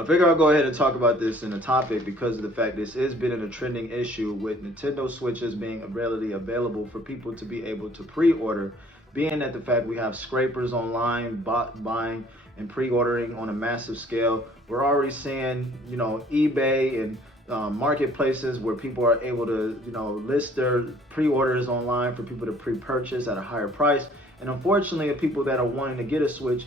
I figure I'll go ahead and talk about this in a topic because of the fact this has been a trending issue with Nintendo Switches being readily available for people to be able to pre-order, being that the fact we have scrapers online buying and pre-ordering on a massive scale. We're already seeing, eBay and marketplaces where people are able to, list their pre-orders online for people to pre-purchase at a higher price. And unfortunately, the people that are wanting to get a Switch,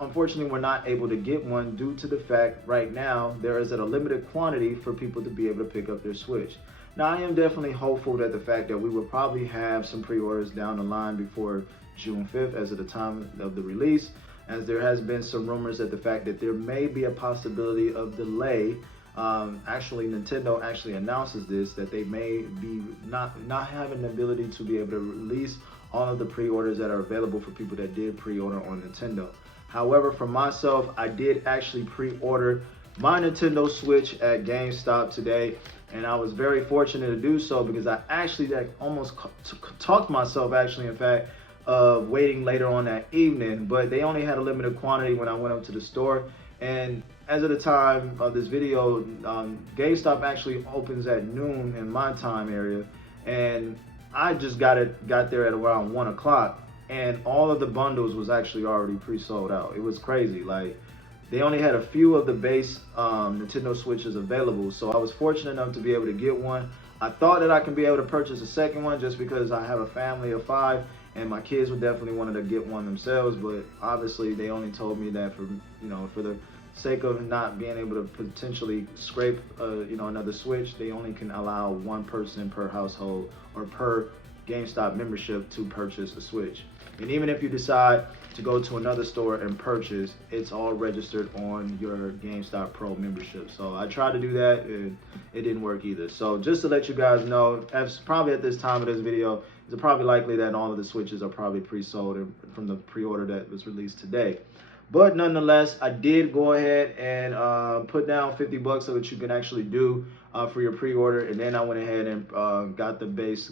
unfortunately, we're not able to get one due to the fact right now there is a limited quantity for people to be able to pick up their Switch. Now, I am definitely hopeful that the fact that we will probably have some pre-orders down the line before June 5th as of the time of the release, as there has been some rumors that the fact that there may be a possibility of delay. Actually, Nintendo actually announces this, that they may be not having the ability to be able to release all of the pre-orders that are available for people that did pre-order on Nintendo. However, for myself, I did actually pre-order my Nintendo Switch at GameStop today, and I was very fortunate to do so because I actually almost talked myself, actually, in fact, of waiting later on that evening, but they only had a limited quantity when I went up to the store. And as of the time of this video, GameStop actually opens at noon in my time area, and I just got there at around 1 o'clock, and all of the bundles was actually already pre-sold out. It was crazy. Like, they only had a few of the base Nintendo Switches available, so I was fortunate enough to be able to get one. I thought that I can be able to purchase a second one just because I have a family of 5, and my kids would definitely wanted to get one themselves, but obviously they only told me that for the sake of not being able to potentially scrape another Switch, they only can allow one person per household or per GameStop membership to purchase a Switch. And even if you decide to go to another store and purchase, it's all registered on your GameStop Pro membership. So I tried to do that and it didn't work either. So just to let you guys know, as probably at this time of this video, it's probably likely that all of the Switches are probably pre-sold from the pre-order that was released today. But nonetheless, I did go ahead and put down 50 bucks so that you can actually do for your pre-order, and then I went ahead and got the base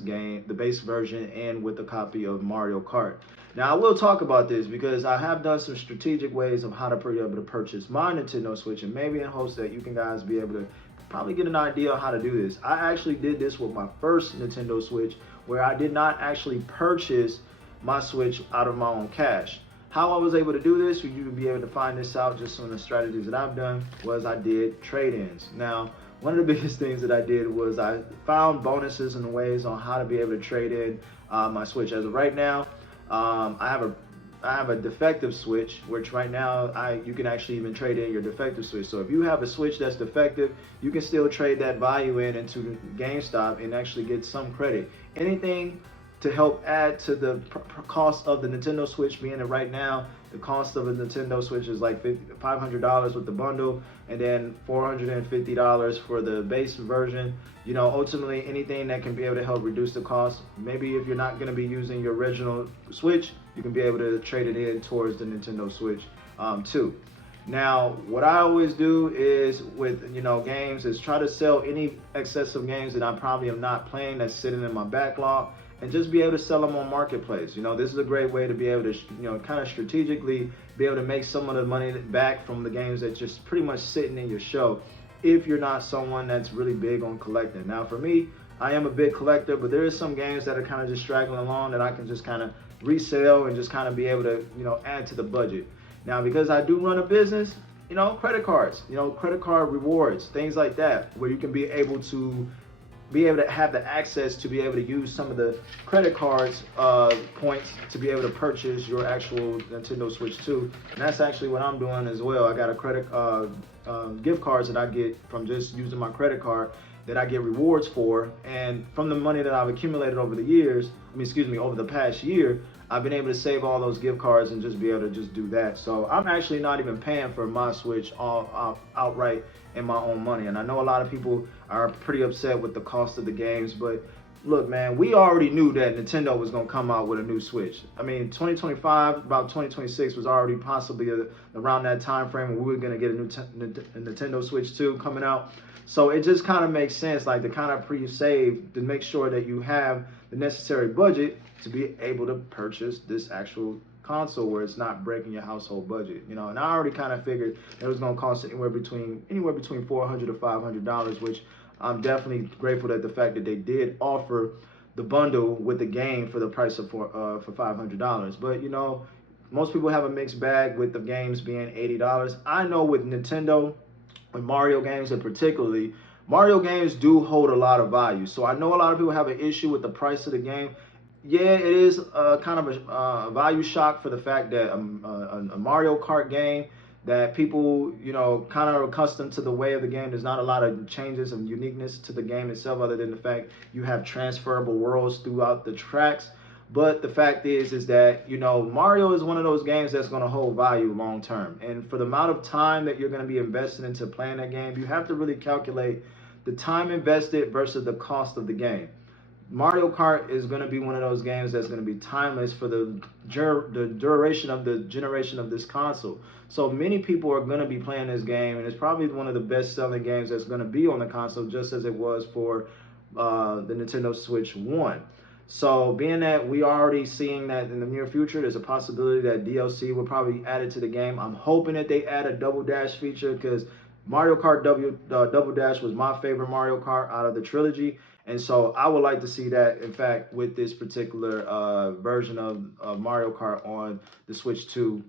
version, and with a copy of Mario Kart. Now, I will talk about this because I have done some strategic ways of how to be able to purchase my Nintendo Switch, and maybe in hopes that you can guys be able to probably get an idea on how to do this. I actually did this with my first Nintendo Switch, where I did not actually purchase my Switch out of my own cash. How I was able to do this, for you to be able to find this out, just some of the strategies that I've done, was I did trade-ins. Now, one of the biggest things that I did was I found bonuses and ways on how to be able to trade in my Switch. As of right now, I have a defective Switch, which right now you can actually even trade in your defective Switch. So if you have a Switch that's defective, you can still trade that value into GameStop and actually get some credit. Anything to help add to the cost of the Nintendo Switch, being that right now the cost of a Nintendo Switch is like $500 with the bundle, and then $450 for the base version. Ultimately, anything that can be able to help reduce the cost. Maybe if you're not going to be using your original Switch, you can be able to trade it in towards the Nintendo Switch too. Now, what I always do is with games is try to sell any excessive games that I probably am not playing that's sitting in my backlog, and just be able to sell them on Marketplace. This is a great way to be able to, kind of strategically be able to make some of the money back from the games that just pretty much sitting in your show, if you're not someone that's really big on collecting. Now, for me, I am a big collector, but there is some games that are kind of just straggling along that I can just kind of resell and just kind of be able to, add to the budget. Now, because I do run a business, credit cards, credit card rewards, things like that, where you can be able to have the access to be able to use some of the credit cards points to be able to purchase your actual Nintendo Switch 2. And that's actually what I'm doing as well. I got a credit gift cards that I get from just using my credit card that I get rewards for, and from the money that I've accumulated over the years, over the past year, I've been able to save all those gift cards and just be able to just do that. So I'm actually not even paying for my Switch outright in my own money. And I know a lot of people are pretty upset with the cost of the games, but look, man, we already knew that Nintendo was going to come out with a new Switch. 2025, about 2026 was already possibly around that time frame when we were going to get a Nintendo Switch 2 coming out. So it just kind of makes sense, like, to kind of pre-save to make sure that you have the necessary budget to be able to purchase this actual console where it's not breaking your household budget, you know. And I already kind of figured it was going to cost anywhere between $400 to $500, which I'm definitely grateful that the fact that they did offer the bundle with the game for the price of for $500. But you know, most people have a mixed bag with the games being $80. I know with Nintendo, with Mario games and particularly, Mario games do hold a lot of value. So I know a lot of people have an issue with the price of the game. Yeah, it is kind of a value shock for the fact that a Mario Kart game that people, you know, kind of are accustomed to the way of the game. There's not a lot of changes and uniqueness to the game itself other than the fact you have transferable worlds throughout the tracks. But the fact is that, you know, Mario is one of those games that's going to hold value long term. And for the amount of time that you're going to be invested into playing that game, you have to really calculate the time invested versus the cost of the game. Mario Kart is going to be one of those games that's going to be timeless for the duration of the generation of this console. So many people are going to be playing this game, and it's probably one of the best selling games that's going to be on the console, just as it was for the Nintendo Switch 1. So being that we are already seeing that in the near future, there's a possibility that DLC will probably be added to the game. I'm hoping that they add a double dash feature because Mario Kart Double Dash was my favorite Mario Kart out of the trilogy. And so I would like to see that, in fact, with this particular version of Mario Kart on the Switch 2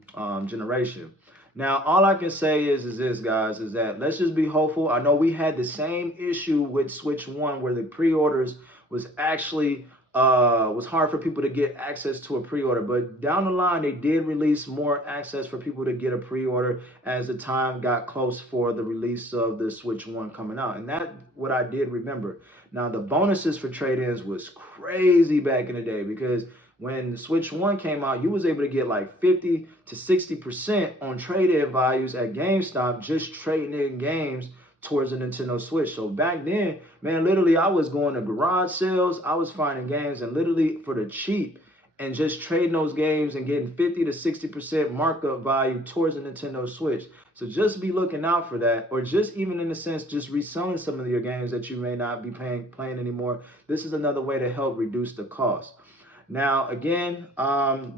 generation. Now, all I can say is this, guys, is that let's just be hopeful. I know we had the same issue with Switch 1 where the pre-orders was actually was hard for people to get access to a pre-order, but down the line they did release more access for people to get a pre-order as the time got close for the release of the Switch 1 coming out. And that what I did remember. Now the bonuses for trade-ins was crazy back in the day because when the Switch 1 came out, you was able to get like 50 to 60% on trade-in values at GameStop just trading in games towards the Nintendo Switch. So back then, man, literally I was going to garage sales, I was finding games and literally for the cheap and just trading those games and getting 50 to 60% markup value towards the Nintendo Switch. So just be looking out for that, or just even in a sense, just reselling some of your games that you may not be playing anymore. This is another way to help reduce the cost. Now, again,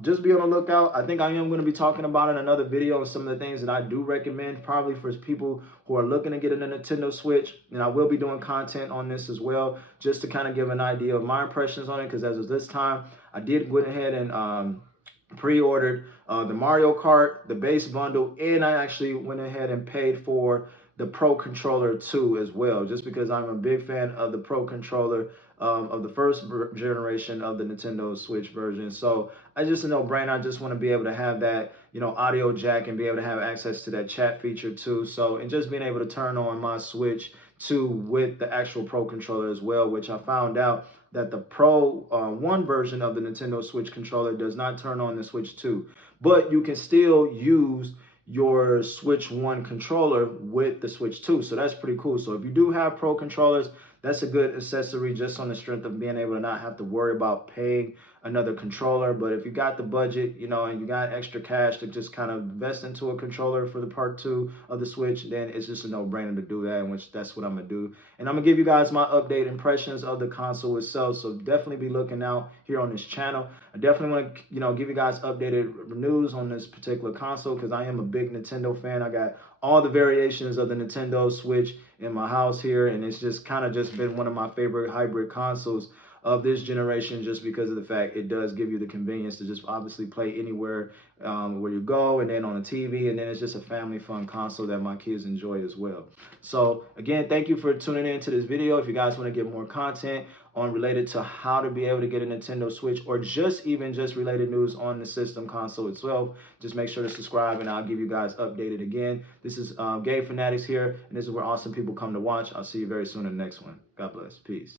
just be on the lookout. I think I am going to be talking about in another video and some of the things that I do recommend probably for people who are looking to get a Nintendo Switch. And I will be doing content on this as well, just to kind of give an idea of my impressions on it. Because as of this time, I did go ahead and pre-ordered the Mario Kart, the base bundle, and I actually went ahead and paid for the Pro Controller 2 as well, just because I'm a big fan of the Pro Controller of the first generation of the Nintendo Switch version. So I just a no-brainer. I just want to be able to have that, you know, audio jack and be able to have access to that chat feature too. So, and just being able to turn on my Switch 2 with the actual Pro Controller as well, which I found out that the Pro 1 version of the Nintendo Switch controller does not turn on the Switch 2, but you can still use your Switch 1 controller with the Switch 2. So that's pretty cool. So if you do have Pro controllers, that's a good accessory just on the strength of being able to not have to worry about paying another controller. But if you got the budget, you know, and you got extra cash to just kind of invest into a controller for the part 2 of the Switch, then it's just a no-brainer to do that, which that's what I'm gonna do. And I'm gonna give you guys my update impressions of the console itself. So definitely be looking out here on this channel. I definitely want to, you know, give you guys updated news on this particular console because I am a big Nintendo fan. I got all the variations of the Nintendo Switch in my house here, and it's just kind of just been one of my favorite hybrid consoles of this generation, just because of the fact it does give you the convenience to just obviously play anywhere where you go, and then on a TV, and then it's just a family fun console that my kids enjoy as well. So again, thank you for tuning in to this video. If you guys want to get more content on related to how to be able to get a Nintendo Switch, or just even just related news on the system console itself, just make sure to subscribe and I'll give you guys updated again. This is Game Fanatics here, and this is where awesome people come to watch. I'll see you very soon in the next one. God bless. Peace.